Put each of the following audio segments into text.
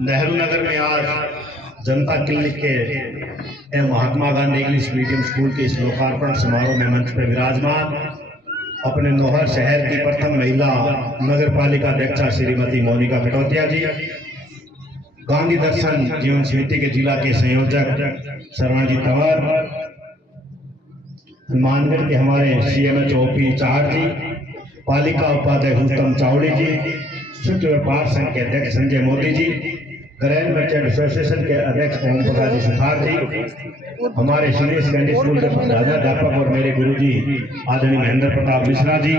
नेहरू नगर में आज जनता क्लिनिक के Mahatma Gandhi English medium school के इस लोकार्पण समारोह में मंच पर विराजमान अपने नौहर शहर की प्रथम महिला नगर पालिका अध्यक्षा श्रीमती मोनिका कटौतिया जी, गांधी दर्शन जीवन समिति के जिला के संयोजक शर्मा जी तंवर, हनुमानगढ़ के हमारे CMHOP चार जी, पालिका उपाध्यक्ष उत्तम चावड़ी जी, शुद्ध व्यापार संघ के अध्यक्ष Sanjay Modi ji, grand merchant association के अध्यक्ष ओम प्रकाश जी सुथार जी, हमारे सीनियर सेकेंडरी स्कूल के प्राध्यापक और मेरे गुरुजी आदरणीय महेंद्र प्रताप मिश्रा जी,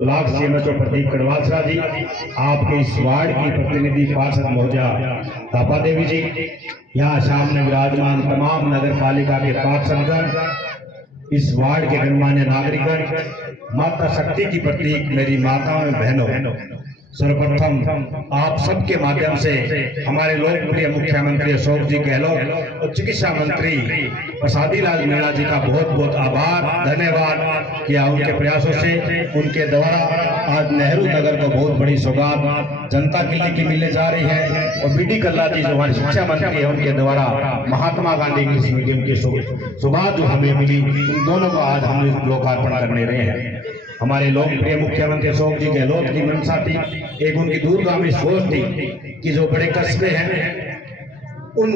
ब्लॉक CMHO प्रदीप कड़वालसरा जी, आपके इस वार्ड की प्रतिनिधि पार्षद महोदया तापा देवी जी, यहाँ सामने विराजमान तमाम नगर पालिका के पार्षदगण, इस वार्ड के गणमान्य नागरिकगण, माता शक्ति की प्रतीक मेरी माताओं एवं बहनों, सर्वप्रथम आप सबके माध्यम से हमारे लोकप्रिय मुख्यमंत्री अशोक जी गहलोत और चिकित्सा मंत्री प्रसादी लाल मीणा जी का बहुत बहुत आभार धन्यवाद किया। उनके प्रयासों से उनके द्वारा आज नेहरू नगर को बहुत बड़ी सौगात जनता के लिए की मिलने जा रही है और BD कल्ला जी जो हमारे शिक्षा मंत्री है उनके द्वारा महात्मा गांधी इंग्लिश मीडियम की सौगात जो हमें मिली, इन दोनों को आज हम लोकार्पण करने रहे हैं। हमारे लोकप्रिय मुख्यमंत्री अशोक जी गहलोत की मंशा थी, एक उनकी दूरगामी सोच थी कि जो बड़े कस्बे हैं उन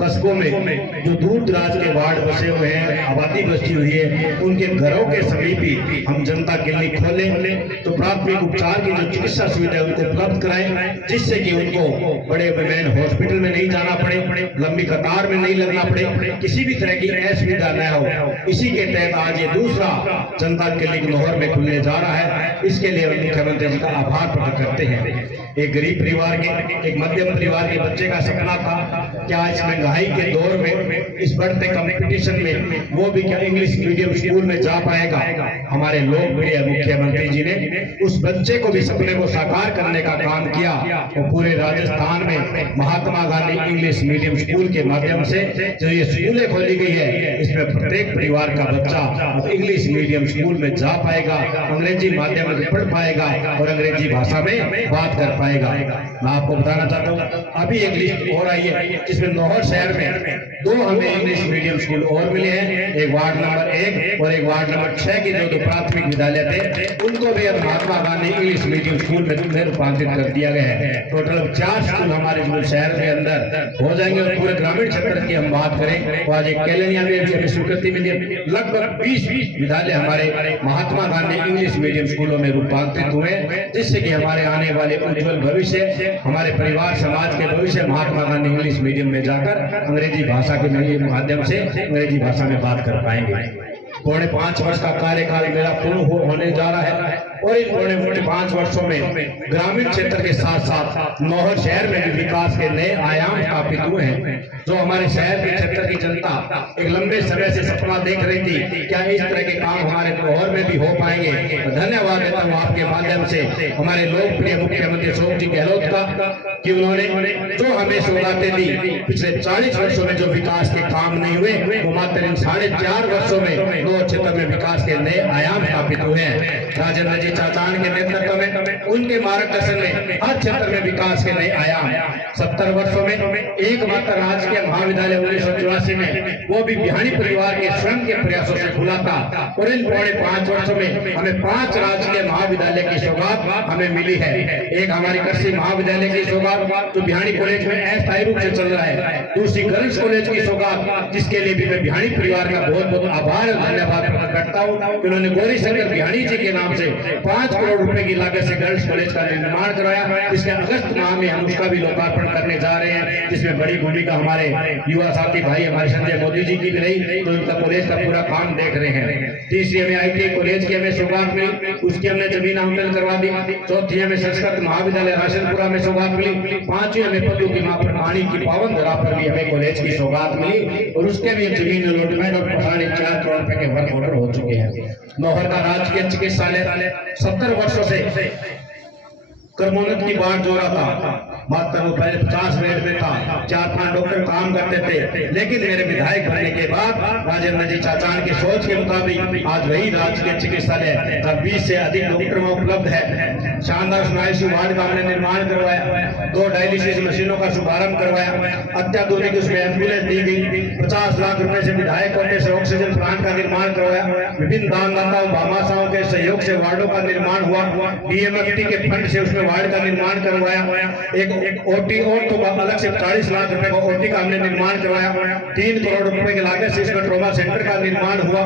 कस्बों में जो दूर दराज के वार्ड बसे हुए हैं, आबादी बसी हुई है, उनके घरों के समीप ही हम जनता क्लिनिक खोलें तो प्राथमिक उपचार की जो चिकित्सा सुविधा उनको उपलब्ध कराएं, जिससे कि उनको बड़े मेन हॉस्पिटल में नहीं जाना पड़े, लंबी कतार में नहीं लगना पड़े, किसी भी तरह की असुविधा न हो। इसी के तहत आज ये दूसरा जनता क्लिनिक लाहौर में खुलने जा रहा है। इसके लिए मुख्यमंत्री जी का आभार प्रकट करते हैं। एक गरीब परिवार के, एक मध्यम परिवार के बच्चे का सपना था क्या इस महंगाई के दौर में, इस बढ़ते कंपटीशन में वो भी क्या इंग्लिश मीडियम स्कूल में जा पाएगा। हमारे लोकप्रिय मुख्यमंत्री जी ने उस बच्चे को भी सपने को साकार करने का काम किया और पूरे राजस्थान में Mahatma Gandhi English medium school के माध्यम से जो ये स्कूलें खोली गई है, इसमें प्रत्येक परिवार का बच्चा अब इंग्लिश मीडियम स्कूल में जा पाएगा, अंग्रेजी माध्यम से पढ़ पाएगा और अंग्रेजी भाषा में बात कर पाएगा। मैं आपको बताना चाहता हूँ अभी एक लिस्ट और आई है जिसमें लाहौर शहर में 2 हमें इंग्लिश मीडियम स्कूल और मिले हैं, एक वार्ड नंबर 1 और एक वार्ड नंबर 6 के जो प्राथमिक विद्यालय थे उनको भी अब Mahatma Gandhi English medium school में रूपांतरित कर दिया गया है। टोटल 4 स्कूल हमारे शहर के अंदर हो जाएंगे और पूरे ग्रामीण क्षेत्र की हम बात करें तो आज एक केलनिया में हमें स्वीकृति मिली, लगभग 20 विद्यालय हमारे महात्मा गांधी इंग्लिश मीडियम स्कूलों में रूपांतरित हुए, जिससे कि हमारे आने वाले उज्जवल भविष्य, हमारे परिवार समाज के भविष्य महात्मा गांधी इंग्लिश मीडियम में जाकर अंग्रेजी भाषा के माध्यम से अंग्रेजी भाषा में बात कर पाएंगे। 5.5 वर्ष का कार्यकाल मेरा पूर्ण होने जा रहा है और इन 5.5 वर्षों में ग्रामीण क्षेत्र के साथ साथ लाहौर शहर में भी विकास के नए आयाम स्थापित हुए हैं। जो हमारे शहर के क्षेत्र की जनता एक लंबे समय से सपना देख रही थी क्या इस तरह के काम हमारे लाहौर में भी हो पाएंगे, तो धन्यवाद देता हूँ आपके माध्यम से हमारे लोकप्रिय मुख्यमंत्री अशोक जी गहलोत का कि उन्होंने जो हमें सौगातें दी, पिछले 40 वर्षों में जो विकास के काम नहीं हुए वो मात्र इन 4.5 वर्षों में लाहौर क्षेत्र में विकास के नए आयाम स्थापित हुए हैं। राजेंद्र जी चाचान के नेतृत्व में, उनके मार्गदर्शन में हर क्षेत्र में विकास के नए आयाम। 70 वर्षों में एकमात्र राजकीय महाविद्यालय 1984 में वो भी बिहारी परिवार के स्वयं के प्रयासों से खुला था और इन 5.5 वर्षों में हमें 5 राजकीय महाविद्यालय की सौगात हमें मिली है। एक हमारी कृषि महाविद्यालय की सौगात जो बिहारी कॉलेज में अस्थायी रूप से चल रहा है, दूसरी गर्ल्स कॉलेज की सौगात जिसके लिए भी मैं बिहारी परिवार का बहुत बहुत आभार धन्यवाद प्रकट करता हूँ। उन्होंने गौरी शंकर बिहारी जी के नाम से 5 करोड़ रुपए की लागत से गर्ल्स कॉलेज का निर्माण कराया, जिसके अगस्त माह में हम उसका भी लोकार्पण करने जा रहे हैं, जिसमें बड़ी भूमिका हमारे युवा साथी भाई हमारे संजय मोदी जी की भी रही, तो उनका कॉलेज का पूरा काम देख रहे हैं। तीसरी हमें ITI कॉलेज की हमें सौगात मिली, उसकी हमने जमीन आवंटन करवा दी। चौथी हमें संस्कृत महाविद्यालय राशनपुरा में सौगात मिली। 5वीं हमें पल्लू की मां पानी की पावन धरा पर भी हमें कॉलेज की सौगात मिली और उसके भी जमीन अलॉटमेंट और 4.5 करोड़ रुपए के वर्क ऑर्डर हो चुके हैं। लाहौर का राजकीय चिकित्सालय 70 वर्षों से कर्मोन्नत की बाढ़ जो रहा था, मात्र वो पहले 50 बेड में था, 4-5 डॉक्टर काम करते थे, लेकिन मेरे विधायक बनने के बाद राजेंद्र जी चाचान की सोच के मुताबिक आज वही राजकीय चिकित्सालय 20 से अधिक डॉक्टर में उपलब्ध है। शानदार ICU वार्ड का हमने निर्माण करवाया, 2 डायलिसिस मशीनों का शुभारंभ करवाया, अत्याधुनिक उसमें एम्बुलेंस दी गई, 50 लाख रुपए से विधायक कोटे से ऑक्सीजन प्लांट का निर्माण करवाया, विभिन्न दानदाताओं भामाशाहों के सहयोग से वार्डों का निर्माण हुआ, DMFT के फंड से उसमें वार्ड का निर्माण करवाया, एक OT और तो अलग से 40 लाख रुपए का OT का हमने निर्माण करवाया, 3 करोड़ रुपए की लागत से इसमें ट्रॉमा सेंटर का निर्माण हुआ,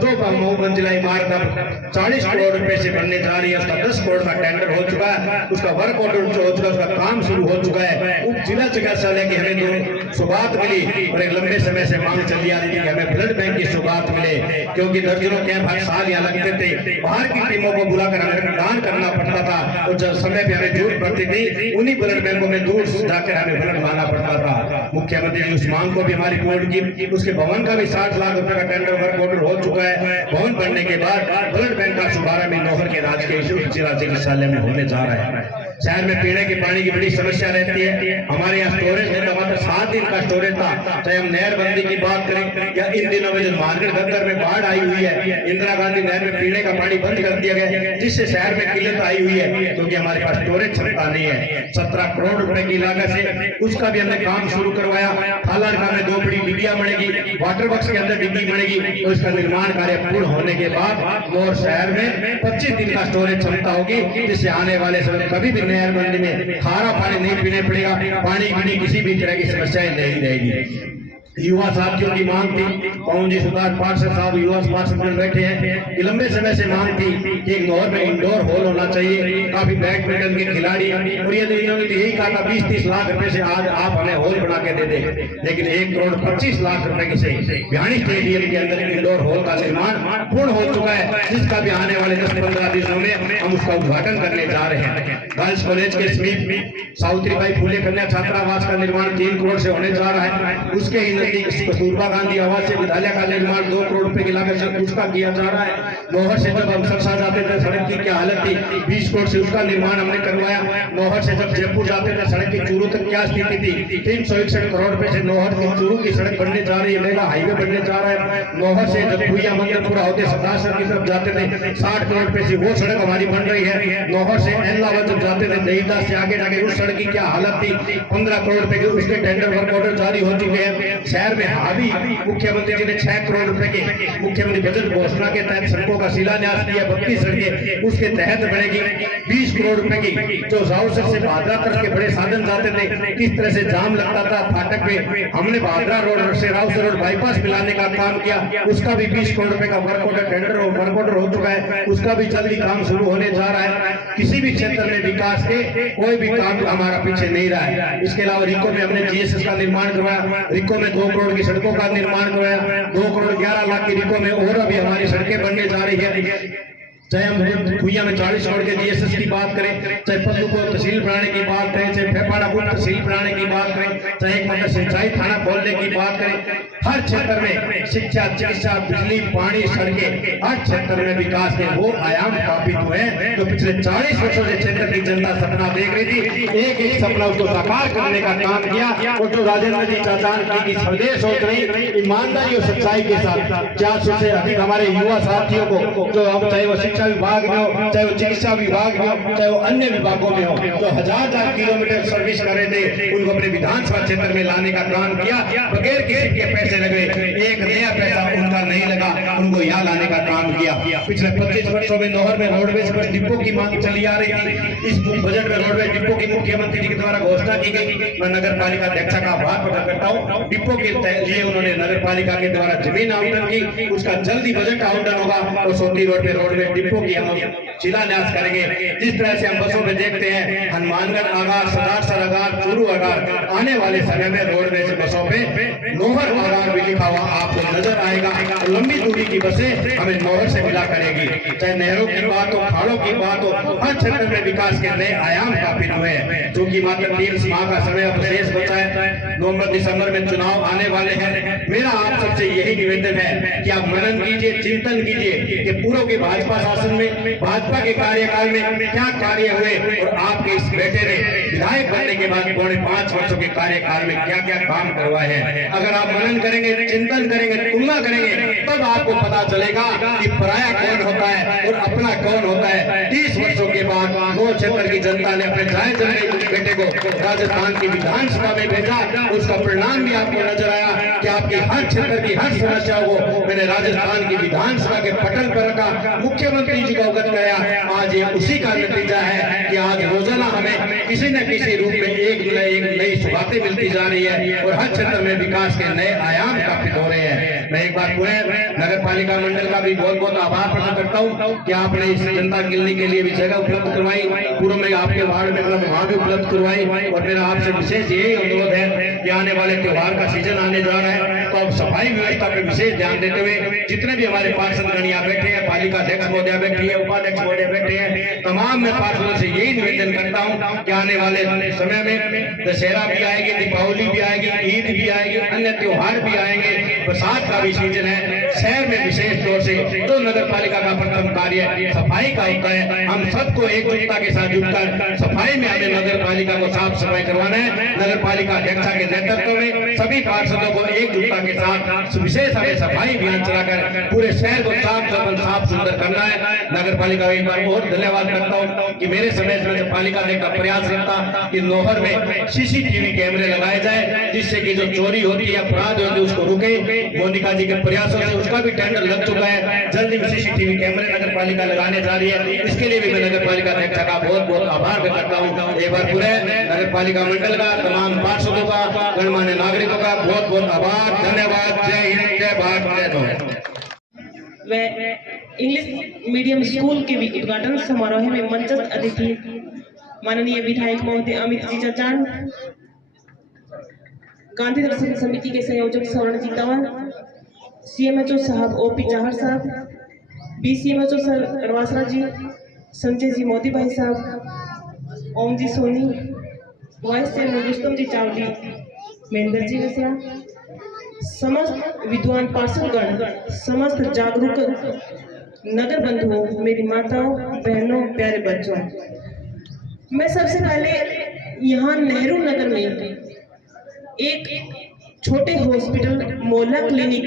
2 बहुमंजिला इमारत अब 40 करोड़ रुपए से बनने जा रही है, उसका 10 करोड़ का टेंडर हो चुका है, उसका वर्क ऑर्डर हो चुका है, उसका काम शुरू हो चुका है। उप जिला चिकित्सालय की हमें जो सौगात मिली और एक लंबे समय से मांग चली आ रही थी कि हमें ब्लड बैंक की सौगात मिले, क्योंकि दर्जनों कैंप हर साल यहाँ लगते थे, बाहर की टीमों को बुलाकर हमें दान करना पड़ता था और जब समय पे हमें जरूरत पड़ती थी उन्हीं ब्लड बैंकों में दूर जाकर हमें ब्लड लाना पड़ता था। मुख्यमंत्री ने उस मांग को भी हमारी पूर्ण की, उसके भवन का भी 60 लाख रुपए का टेंडर वर्क ऑर्डर हो चुका है। भवन बनने के बाद ब्लड बैंक का शुभारंभ नौहर के राजकीय जिला चिकित्सालय में होने जा रहा है। शहर में पीने के पानी की बड़ी समस्या रहती है, हमारे यहाँ स्टोरेज है, मात्र 7 दिन का स्टोरेज था, चाहे हम नहरबंदी की बात करें या इन दिनों में जो मार्केट गद्दर में बाढ़ आई हुई है, इंदिरा गांधी नहर में पीने का पानी बंद कर दिया गया, जिससे शहर में किल्लत आई हुई है, क्योंकि हमारे पास स्टोरेज क्षमता नहीं है। 17 करोड़ रुपए की लागत से उसका भी हमने काम शुरू करवाया। थालारका में 2 बड़ी डिग्गियां बनेगी, वाटर वर्क्स के अंदर डिग्गी बनेगी, तो इसका निर्माण कार्य पूर्ण होने के बाद और शहर में 25 दिन का स्टोरेज क्षमता होगी, जिससे आने वाले समय कभी भी नहरबंदी में खारा पानी नहीं पीने पड़ेगा, पानी की किसी भी तरह की समस्याएं नहीं रहेगी। युवा साथियों की मांग थी, पवन जी सुधार पार्षद साहब युवा पार्षद में बैठे हैं, कि लंबे समय से मांग थी कि एक नौहर में इंडोर हॉल होना चाहिए, काफी बैडमिंटन के खिलाड़ी, और ये इन्होंने यही कहा था 20-30 लाख रुपए से आज आप हमें हॉल बना के दे दें, लेकिन 1 करोड़ 25 लाख रुपए से भिवानी स्टेडियम के अंदर इंडोर हॉल का निर्माण पूर्ण हो चुका है, जिसका भी आने वाले 10-15 दिनों में हम उसका उद्घाटन करने जा रहे हैं। गर्ल्स कॉलेज के समीप में सावित्रीबाई फुले कन्या छात्रावास का निर्माण 3 करोड़ से होने जा रहा है, उसके कस्तूरबा गांधी आवासीय विद्यालय का निर्माण 2 करोड़ रुपए की लागत से उसका किया जा रहा है। नौहर से जब हम सरसा जाते थे सड़क की क्या हालत थी, 20 करोड़ से उसका निर्माण हमने करवाया। नौहर से जब जयपुर जाते थे सड़क की चूरू तक क्या स्थिति थी, 361 करोड़ रुपए से नौहर की चूरू की सड़क बनने जा रही है, मेगा हाईवे बनने जा रहा है। नौहर से जब भुइया मंदिरपुरा होते सरदार की तरफ जाते थे 60 करोड़ रुपए से वो सड़क हमारी बन रही है। नौहर से एलाहाबाद जब जाते थे दहीदास से आगे जाके उस सड़क की क्या हालत थी, 15 करोड़ रुपए के उसके टेंडर वर्क ऑर्डर जारी हो चुके हैं। शहर में अभी मुख्यमंत्री जी ने 6 करोड़ रुपए के मुख्यमंत्री बजट घोषणा के तहत सड़कों का शिलान्यास किया, 32 सड़कें उसके तहत बनेगी। 20 करोड़ रुपए की जो राउसर से भादरा तक के बड़े साधन जाते थे, किस तरह से जाम लगता था फाटक पे, हमने भादरा रोड से राउसर रोड बाईपास मिलाने का काम किया, उसका भी 20 करोड़ रुपए का work order tender work order हो चुका है, उसका भी जल्दी काम शुरू होने जा रहा है। किसी भी क्षेत्र में विकास के कोई भी काम हमारा पीछे नहीं रहा है। इसके अलावा रिको में हमने GSS का निर्माण करवाया, रिको में 2 करोड़ की सड़कों का निर्माण करवाया, 2 करोड़ 11 लाख की रिको में और अभी हमारी सड़कें बनने जा रही है। चाहे हम भुइया में 40 करोड़ के GSS की बात करें, चाहे पल्लू को तहसील बनाने की बात करें, चाहे फेफाड़ा को तहसील बनाने की बात करें, चाहे एक मतलब सिंचाई थाना खोलने की बात करें, हर क्षेत्र में शिक्षा, चिकित्सा, बिजली, पानी, सड़कें, हर क्षेत्र में विकास के वो आयाम स्थापित हुए जो पिछले 40 वर्षों से क्षेत्र की जनता सपना देख रही थी। एक एक सपना उसको साकार करने का काम किया, और जो राजेंद्र जी चाचान की संदेश सोच रही ईमानदारी और सच्चाई के साथ 400 से अधिक हमारे युवा साथियों को, जो हम चाहे वो शिक्षा विभाग में हो, चाहे वो चिकित्सा विभाग में हो, चाहे वो अन्य विभागों में हो, जो हजार किलोमीटर सर्विस कर रहे थे, उनको अपने विधानसभा क्षेत्र में लाने का काम किया। बगैर किसी के पैसे लगे, एक नया पैसा उनका नहीं लगा, उनको यहाँ लाने का काम किया। पिछले 25 वर्षों में नौहर में रोडवेज बस डिपो की मांग चली आ रही थी। इस बजट में रोडवेज डिपो की मुख्यमंत्री जी के द्वारा घोषणा की गई। मैं नगर पालिका अध्यक्ष का आभार प्रकट करता हूँ। डिपो के लिए उन्होंने नगर पालिका के द्वारा जमीन आवंटन की, उसका जल्दी बजट आवंटन होगा और सोती रोड पे रोडवेज डिपो की हम शिलान्यास करेंगे। जिस तरह से हम बसों में देखते हैं हनुमानगढ़ आगार, सरदार आगार, चूरू आगार, आने वाले समय में रोडवेज बसों पे नौहर आगार भी लिखा हुआ आपको नजर आएगा। लंबी दूरी की बसें हमें नौहर से मिला करेगी। चाहे नहरों की बात हो, खाड़ों की बात हो, हर क्षेत्र में विकास के नए आयाम स्थापित हुए हैं। जो कि मात्र 3 माह का समय अब शेष बचा है। नवंबर दिसंबर में चुनाव आने वाले हैं। मेरा आप सबसे यही निवेदन है कि आप मनन कीजिए, चिंतन कीजिए कि पूर्व के भाजपा शासन में, भाजपा के कार्यकाल में क्या कार्य हुए और आपके इस बेटे ने विधायक बनने के बाद 5.5 वर्षों के कार्यकाल में क्या क्या काम करवाए हैं। अगर आप मनन करेंगे, चिंतन करेंगे, तुलना करेंगे, तब आपको पता चलेगा कि पराया कौन होता है और अपना कौन होता है। 30 वर्षों के बाद वो क्षेत्र की जनता ने अपने जाए जने बेटे को राजस्थान की विधानसभा में भेजा, उसका परिणाम भी आपको नजर आया कि आपकी हर क्षेत्र की हर समस्या को मैंने राजस्थान की विधानसभा के पटल पर रखा, मुख्यमंत्री जी को अवगत कराया। आज ये उसी का नतीजा है कि आज रोजाना हमें किसी न किसी रूप में एक नई सौगातें मिलती जा रही है और हर क्षेत्र में विकास के नए आयाम स्थापित हो रहे हैं। मैं एक बार पूरे नगर पालिका मंडल का भी बहुत बहुत आभार प्रकट करता हूँ कि आपने इस जनता गिलनी के लिए भी जगह उपलब्ध करवाई, पूर्व में आपके वार्ड में वहाँ भी उपलब्ध करवाई। और मेरा आपसे विशेष यही अनुरोध है कि आने वाले त्योहार का सीजन आने जा रहा है, तो अब सफाई व्यवस्था पर विशेष ध्यान देते हुए जितने भी हमारे पार्षद गणिया बैठे हैं, पालिका अध्यक्ष महोदय बैठी है, उपाध्यक्ष महोदय बैठे हैं, तमाम मैं पार्षदों से यही निवेदन करता हूँ कि आने वाले समय में दशहरा भी आएगी, दीपावली भी आएगी, ईद भी आएगी, अन्य त्योहार भी आएंगे, बरसात का भी सीजन है। शहर में विशेष तौर से जो नगर पालिका का प्रथम कार्य सफाई का होता है, हम सबको एकजुटता के साथ जुटकर सफाई में हमें नगर पालिका को साफ सफाई करवाना है। नगर पालिका अध्यक्षा के नेतृत्व में सभी पार्षदों को एकजुटता के साथ विशेष हमें सफाई अभियान चलाकर पूरे शहर को साफ सुंदर करना है। नगर पालिका एक बार बहुत धन्यवाद करता हूँ कि मेरे समय में पालिका ने का प्रयास रहता कि नौहर में CCTV कैमरे लगाए जाए, जिससे कि जो चोरी होती है, अपराध होती है, उसको रुके। मोनिका जी के प्रयासों से उसका भी टेंडर लग चुका है, जल्दी में CCTV कैमरे नगर पालिका लगाने जा रही है। इसके लिए भी मैं नगर पालिका अध्यक्ष का बहुत बहुत आभार व्यक्त करता हूँ। एक बार पूरे नगर पालिका मंडल का, तमाम पार्षदों का, गणमान्य नागरिकों का बहुत बहुत आभार, धन्यवाद। जय हिंद, जय भारत, जय भारत। वह इंग्लिश मीडियम स्कूल के उद्घाटन समारोह में मंचस्थ अतिथि माननीय विधायक महोदय अमित जी चचान, गांधी दर्शन समिति के संयोजक स्वर्णजीत तंवर, CMHO साहब OP चाहर साहब, BCMHO सर रवासरा जी, संजय जी मोदी भाई साहब, ओम जी सोनी, वाइस चेयरमैन रुस्तम जी चावली, महेंद्र जी मिश्रा, समस्त विद्वान पार्षदगण, समस्त जागरूक नगर बंधुओं, मेरी माताओं, बहनों, प्यारे बच्चों, मैं सबसे पहले यहाँ नेहरू नगर में एक छोटे हॉस्पिटल मोहल्ला क्लिनिक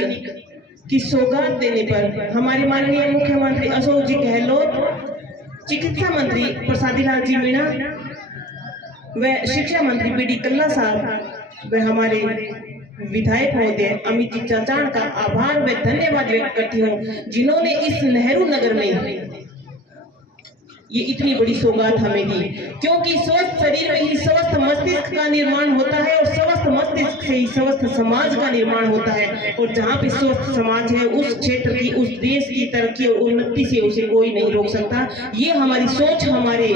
की सौगात देने पर हमारे माननीय मुख्यमंत्री अशोक जी गहलोत, चिकित्सा मंत्री प्रसादी लाल जी मीणा व शिक्षा मंत्री BD कल्ला साहब व हमारे विधायक महोदय अमित जी चचान का आभार व धन्यवाद व्यक्त करती हूँ, जिन्होंने इस नेहरू नगर में ये इतनी बड़ी सौगात हमें दी। क्योंकि स्वस्थ शरीर में ही स्वस्थ मस्तिष्क का निर्माण होता है और स्वस्थ मस्तिष्क से ही स्वस्थ समाज का निर्माण होता है। और जहाँ पे स्वस्थ समाज है, उस क्षेत्र की, उस देश की तरक्की और उन्नति से उसे कोई नहीं रोक सकता। ये हमारी सोच हमारे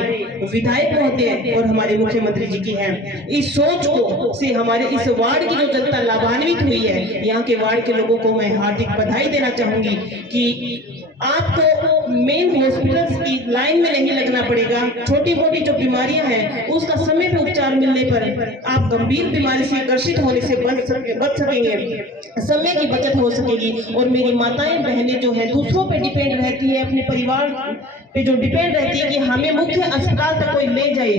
विधायक महोदय और हमारे मुख्यमंत्री जी की है। इस सोच को से हमारे इस वार्ड की जो जनता लाभान्वित हुई है, यहाँ के वार्ड के लोगों को मैं हार्दिक बधाई देना चाहूंगी कि आपको मेन हॉस्पिटल्स की लाइन में नहीं लगना पड़ेगा। छोटी मोटी जो बीमारियां हैं उसका समय पे उपचार मिलने पर आप गंभीर बीमारी से ग्रसित होने से बच सकेंगे, समय की बचत हो सकेगी। और मेरी माताएं बहनें जो है दूसरों पे डिपेंड रहती है, अपने परिवार पे जो डिपेंड रहती है कि हमें मुख्य अस्पताल तक कोई ले जाए,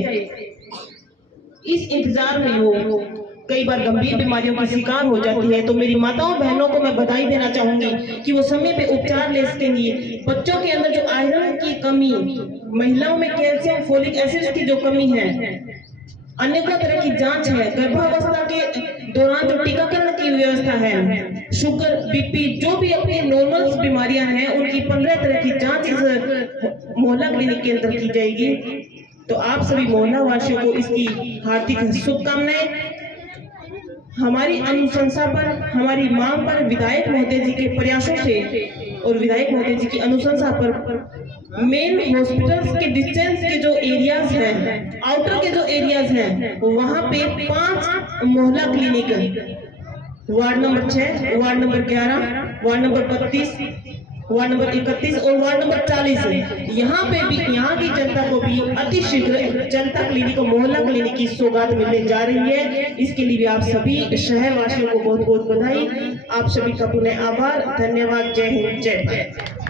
इस इंतजार में वो कई बार गंभीर बीमारियों का शिकार हो जाती है। तो मेरी माताओं बहनों को मैं बधाई देना चाहूंगी कि वो समय पे उपचार ले सकेंगी। बच्चों के अंदर जो आयरन की कमी, महिलाओं में कैल्शियम फोलिक एसिड की जो कमी है, अनेकों तरह की जांच है, गर्भावस्था के दौरान जो टीकाकरण की व्यवस्था है, शुगर BP जो भी अपनी नॉर्मल बीमारियां हैं उनकी 15 तरह की जांच इस मोहल्ला क्लिनिक के अंदर की जाएगी। तो आप सभी मोहल्ला वासियों को इसकी हार्दिक शुभकामनाएं। हमारी अनुशंसा पर, हमारी मांग पर, विधायक महोदय जी के प्रयासों से और विधायक महोदय जी की अनुशंसा पर मेन हॉस्पिटल्स के डिस्टेंस के जो एरियाज हैं, आउटर के जो एरियाज हैं, वहां पे 5 मोहल्ला clinic, ward number 6, ward number 11, ward number 32, ward number 31 और वार्ड नंबर 40, यहाँ पे भी, यहाँ की जनता को भी अति शीघ्र जनता क्लिनिक और मोहल्ला क्लिनिक की सौगात मिलने जा रही है। इसके लिए भी आप सभी शहर वासियों को बहुत बहुत बधाई। आप सभी का पुनः आभार, धन्यवाद। जय हिंद, जय भारत।